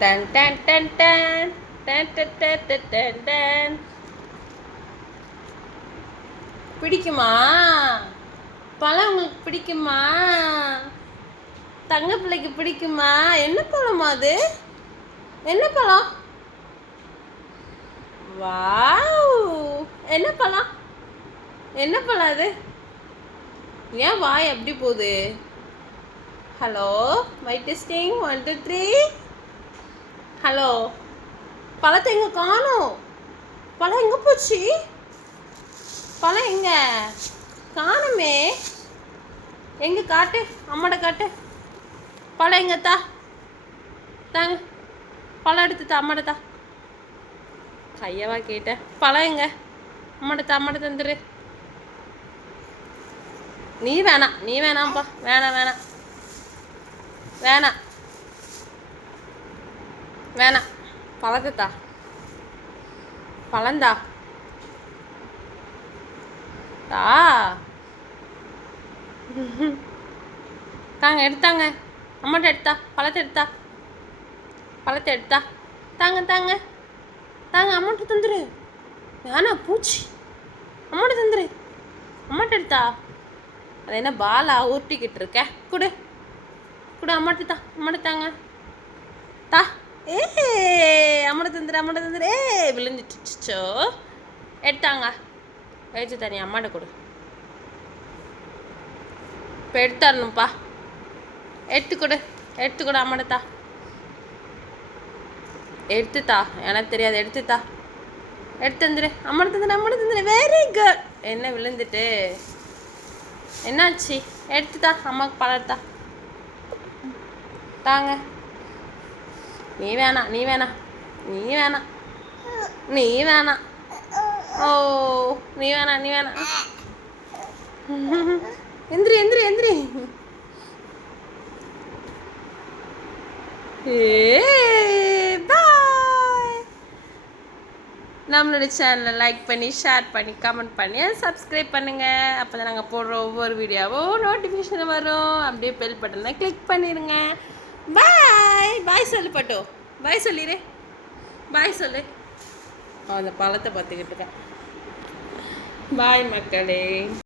Done done done done done done done done done done. பிடிக்குமா? பழம் உங்களுக்கு பிடிக்குமா? தங்க பிள்ளைக்கு பிடிக்குமா? என்ன பழமா அது? என்ன பழம்? வாவ்! என்ன பழம்? என்ன பழம் அது? ஏன் வாய் எப்படி போகுது? Hello, my testing 1 2 3. ஹலோ, பழத்தை எங்க காணோம்? பழம் எங்க போச்சு? பழம் எங்க காணுமே? எங்க காட்டு, அம்மாட்ட காட்டு. பழம் எங்க தாங்க, பழம் எடுத்து அம்மாட்ட தா. கையவா கேட்டேன். பழம் எங்க? அம்மாட்ட தந்துரு. நீ வேணாம்ப்பா. வேணாம் பழத்தை தா. பழந்தா தா. தாங்க, எடுத்தாங்க. அம்மாட்ட எடுத்தா. பழத்தை எடுத்தா. தாங்க அம்மாட்ட தந்துரு. வேணாம் பூச்சி. அம்மாட்ட தந்துரு. அம்மாட்ட எடுத்தா. அது என்ன பாலா ஊட்டிக்கிட்டு இருக்க? குடு அம்மாட்ட தாங்க. தா. அம்மாட்ட தந்துரு. விழுந்துச்சோ. எடுத்தாங்க. வச்சு தனி அம்மாட்ட கொடு. இப்போ எடுத்துடணும்ப்பா. எடுத்துக்கொடு அம்மாட்ட. எடுத்துத்தா. எனக்கு தெரியாது. எடுத்து தந்துரு. அம்மாட்ட தந்துரு. Very good. என்ன விழுந்துட்டு என்னாச்சு? எடுத்துத்தா. அம்மாவுக்கு பழத்தா. தாங்க. நீ வேணாம். ஓ, நீ வேணாம். எந்திரி. பாய். நம்மளோட சேனலை லைக் பண்ணி, ஷேர் பண்ணி, கமெண்ட் பண்ணி, சப்ஸ்கிரைப் பண்ணுங்கள். அப்போ தான் நாங்கள் போடுற ஒவ்வொரு வீடியோவும் நோட்டிஃபிகேஷன் வரும். அப்படியே பெல் பட்டனை கிளிக் பண்ணிடுங்க. பாய் சொல்லு பட்டோ. பாய் சொல்லிடு. பாய் சொல்லு. அந்த பழத்தை பார்த்துக்கிட்டு இருக்கேன். பாய் மக்களே.